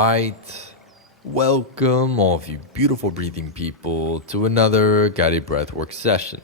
right. Welcome, all of you beautiful breathing people, to another guided breathwork session.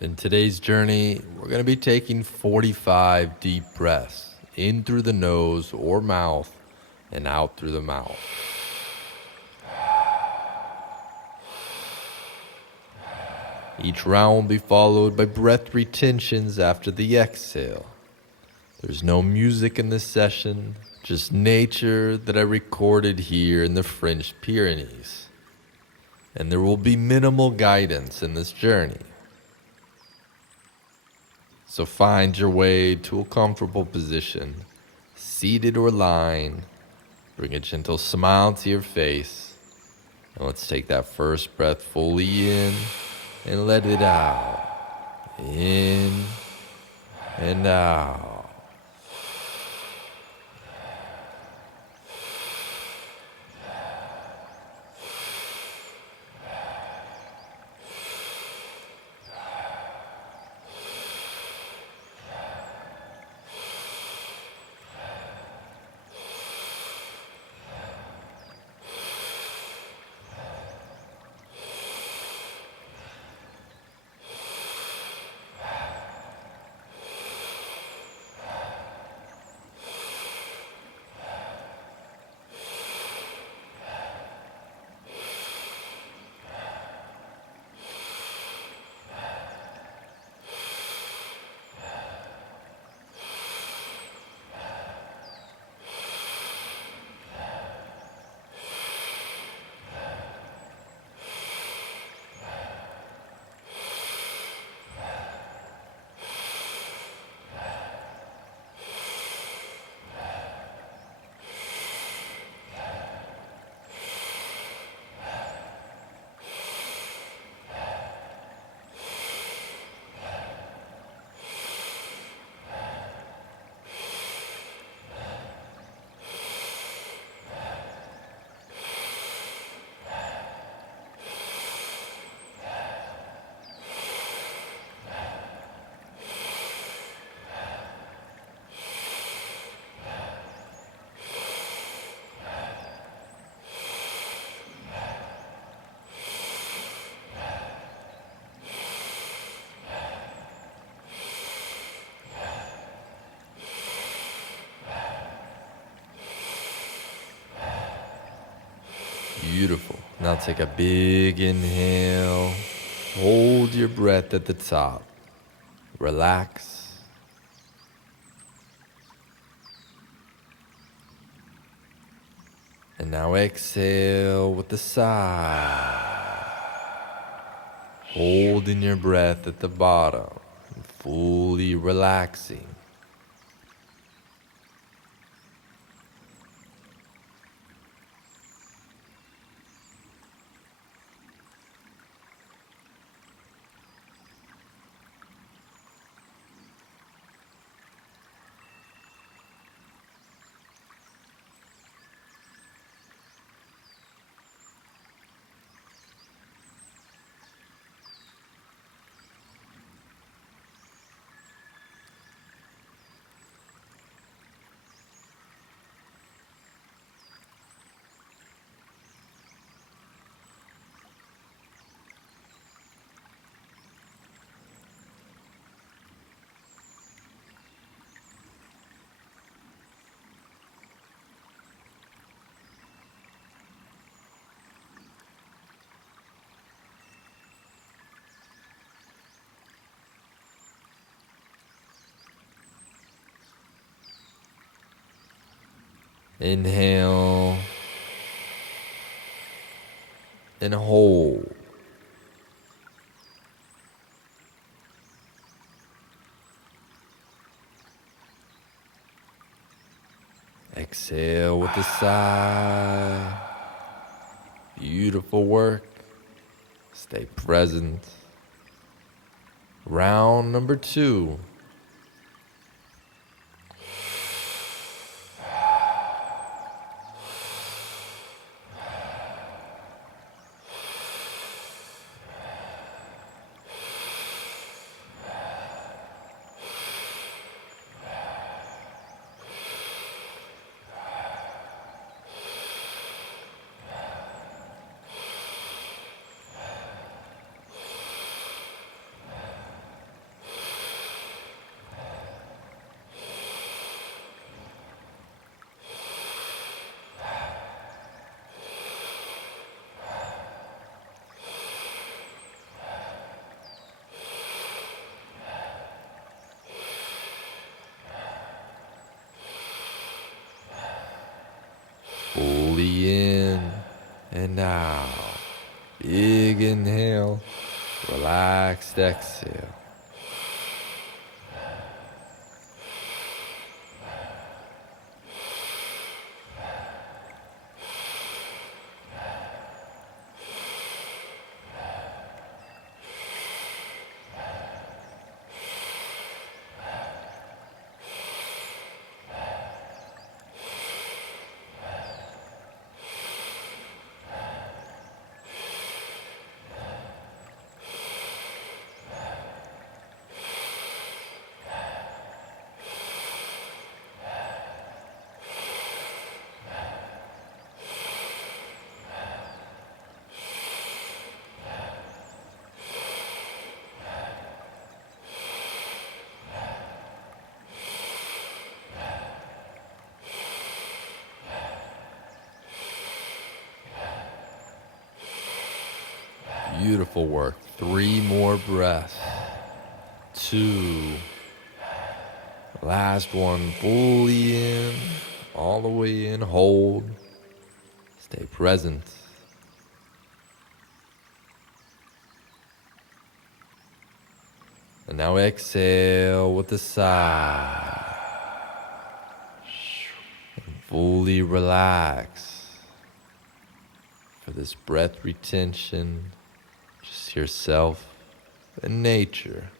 In today's journey, we're going to be taking 45 deep breaths in through the nose or mouth and out through the mouth. Each round will be followed by breath retentions after the exhale. There's no music in this session, just nature that I recorded here in the French Pyrenees. And there will be minimal guidance in this journey. So find your way to a comfortable position, seated or lying. Bring a gentle smile to your face. And let's take that first breath fully in and let it out. In and out. Beautiful. Now take a big inhale. Hold your breath at the top. Relax. And now exhale with a sigh. Holding your breath at the bottom and fully relaxing. Inhale and hold. Exhale with a sigh. Beautiful work. Stay present. Round number 2. fully in and out. Big inhale, relaxed exhale. Beautiful work. 3 more breaths. 2. Last one, fully in, all the way in, hold. Stay present. And now exhale with a sigh. And fully relax. For this breath retention, just yourself and nature.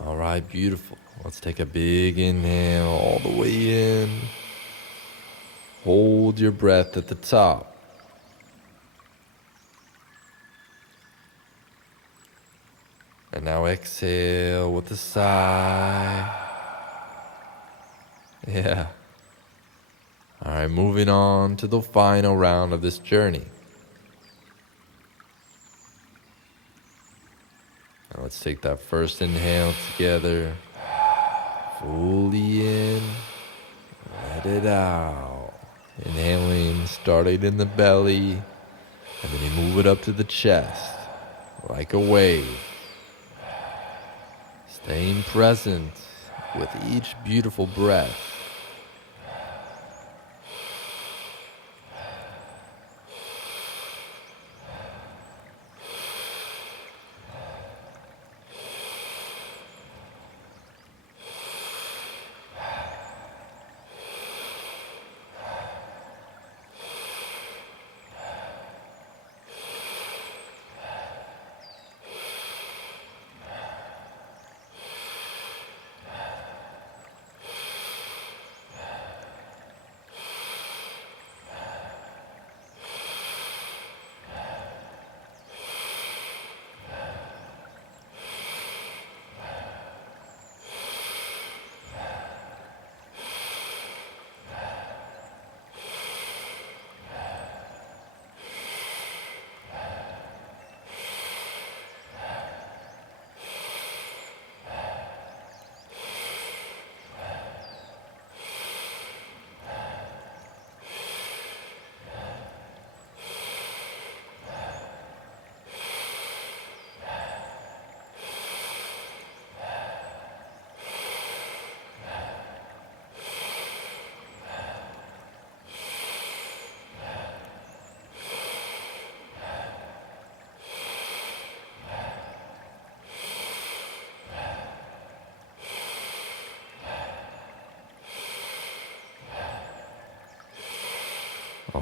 All right, beautiful. Let's take a big inhale all the way in. Hold your breath at the top. And now exhale with a sigh. Yeah. All right, moving on to the final round of this journey. Now let's take that first inhale together. Fully in. Let it out. Inhaling, starting in the belly. And then you move it up to the chest. Like a wave. Staying present with each beautiful breath.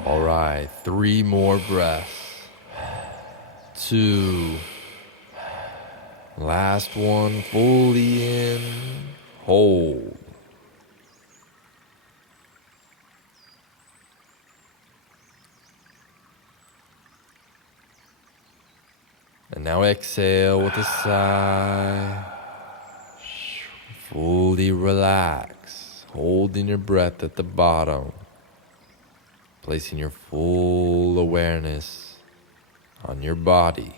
All right, 3 more breaths. 2. Last one, fully in. Hold. And now exhale with a sigh. Fully relax, holding your breath at the bottom, placing your full awareness on your body.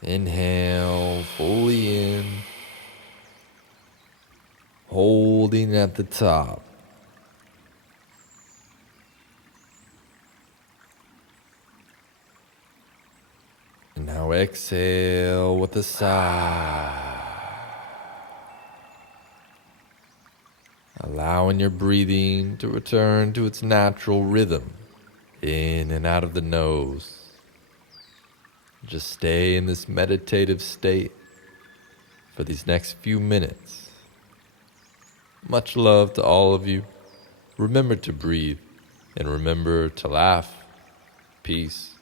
Inhale, fully in, holding at the top. And now exhale with a sigh. Allowing your breathing to return to its natural rhythm, in and out of the nose. Just stay in this meditative state for these next few minutes. Much love to all of you. Remember to breathe and remember to laugh. Peace.